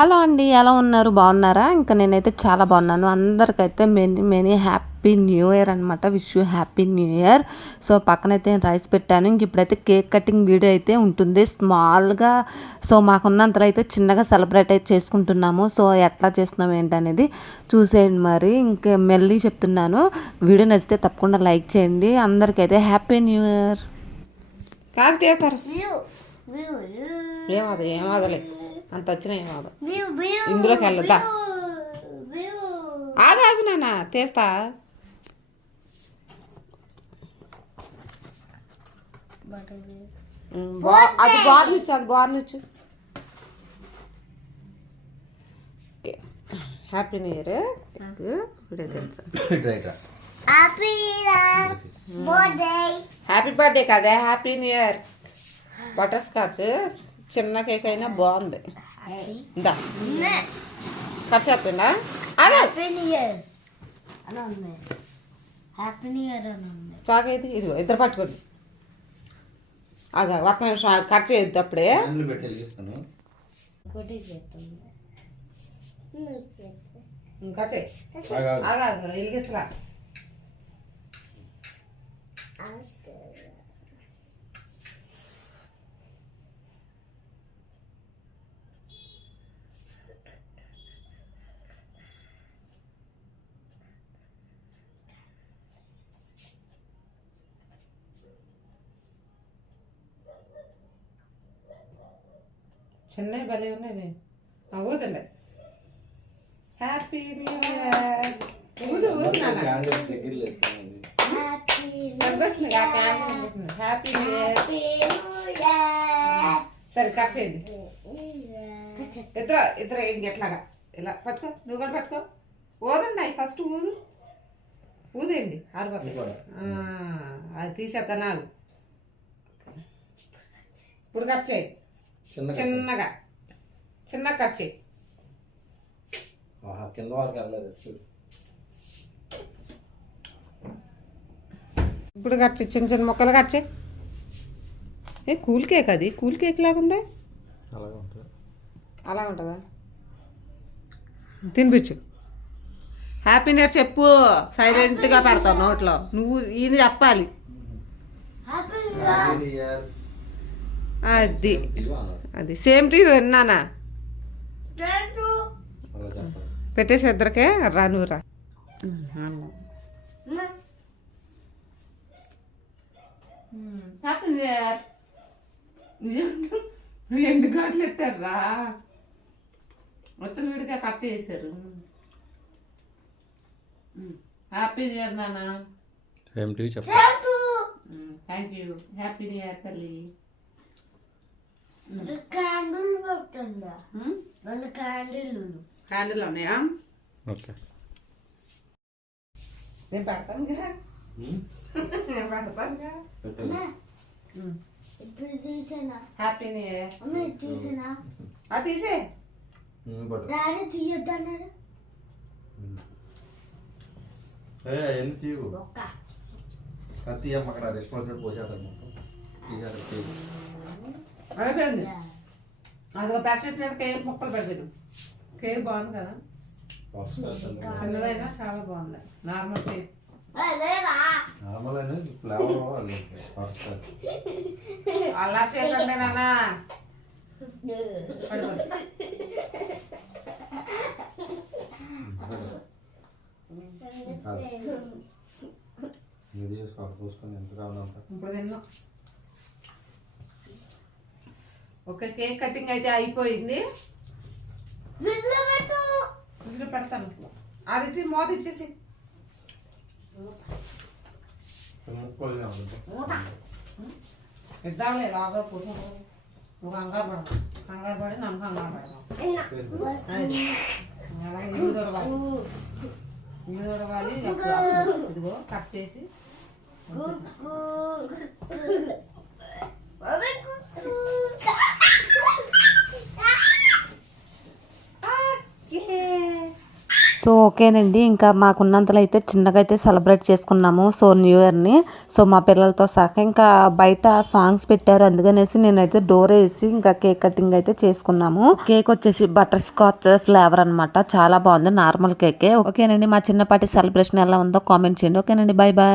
Hello అండి. ఎలా ఉన్నారు? బాగున్నారా? ఇంకా నేనైతే చాలా బాగున్నాను. అందరికైతే many many happy new year అనమాట. Wish you happy new year. So పక్కనైతే నేను రైస్ పెట్టాను. ఇంక ఇప్పుడైతే కేక్ కటింగ్ వీడియో అయితే ఉంటుంది స్మాల్గా. సో మాకున్నంతలో అయితే చిన్నగా సెలబ్రేట్ అయితే చేసుకుంటున్నాము. సో ఎట్లా చేస్తున్నాం ఏంటనేది చూసేయండి. మరి ఇంక మెల్లి చెప్తున్నాను, వీడియో నచ్చితే తప్పకుండా లైక్ చేయండి. అందరికైతే హ్యాపీ న్యూ ఇయర్. కాకు తీస్తారు ఏమవదలే, అంత వచ్చినాయి ఏమవదు. ఇందులోకి వెళ్ళొద్దా? ఆగాగు నాన్న, తీస్తా. అది బార్నిచ్చు, అది బార్నిచ్చు. Happy new year. Happy birthday కదా, happy new year. Butterscotch చిన్న కేక్ అయినా బాగుంది. ఇందా కట్ చేస్తుందా? చాక్ అయితే ఇదిగో ఇద్దరు పట్టుకోండి. ఒక్క నిమిషం కట్ చేయొద్దు అప్పుడే. కట్ చేయి, వెలిగించరా. చిన్నవి భలే ఉన్నాయి. ఊదండి. Happy new year. ఊదు ఊదు నాన్న. Happy new year. సరే కట్ చేయండి. ఇద్దరు ఇంకెట్లాగా ఇలా పట్టుకో, నువ్వు కూడా పట్టుకో. ఊదండి అవి ఫస్ట్ ఊదు. ఊదేయండి ఆరిపోతాయి. అది తీసేస్తా నాకు. ఇప్పుడు కట్ చేయి చిన్నగా, చిన్నగా కట్ చేయి. కింద వరకు వెళ్ళలేదు. ఇప్పుడు కట్ చేయి, చిన్న చిన్న ముక్కలు కట్ చేయి. కూల్ కేక్, అది కూల్ కేక్ లాగా ఉంది. అలా ఉంటుందా? తినిపించు. హ్యాపీ న్యూ ఇయర్ చెప్పు. సైలెంట్గా పెడతావు నోట్లో. నువ్వు ఈయన చెప్పాలి. అది అది సేమ్ టీ విన్నానా? పెట్టేసి ఇద్దరికే రానురా. Happy new year. ఎన్ని గంటలు ఎత్తారా? వచ్చిన వీడిగా కట్ చేశారు. హ్యాపీ న్యూ ఇయర్ నాన్న. Thank you. Happy new year తల్లి. క్యాండిల్ ఉన్నాయా? ఓకే, నేను పెడతాను కదా, నేను పెడతాను కదా. Happy new year. తీసే తీయొద్దన్నాడు. అక్కడ రెస్పాన్సిబిలిటీ పోసేద్దాం. అయిపోయింది. అదిగో ప్యాకెట్ కేక్ ముక్కలు పెడతాను. కేక్ బాగుంది కదా, చిన్నదైనా చాలా బాగుంది. నార్మల్ కేక్ అలా చేయకండి నాన్న. ఇప్పుడు తిన్నాం. ఓకే, కేక్ కటింగ్ అయితే అయిపోయింది. ఫ్రిడ్జ్లో పెడతాను. అది మోత ఇచ్చేసి ఇద్దాంలే. రాగా పుట్టు నువ్వు కంగారు పడ, కంగారు పడి నన్ను కంగారు పడదాం. అలాగే ఇల్లు దొరవాలి, ఇల్లు దొరవాలి. ఇదిగో కట్ చేసి సో ఓకేనండి, ఇంకా మాకున్నంతలో అయితే చిన్నగా అయితే సెలబ్రేట్ చేసుకున్నాము సో న్యూ ఇయర్ని. సో మా పిల్లలతో సహా ఇంకా బయట సాంగ్స్ పెట్టారు, అందుకనేసి నేనైతే డోర్ వేసి ఇంకా కేక్ కటింగ్ అయితే చేసుకున్నాము. కేక్ వచ్చేసి బటర్ స్కాచ్ ఫ్లేవర్ అనమాట, చాలా బాగుంది, నార్మల్ కేకే. ఓకేనండి, మా చిన్నపాటి సెలబ్రేషన్ ఎలా ఉందో కామెంట్ చేయండి. ఓకేనండి, బాయ్ బాయ్.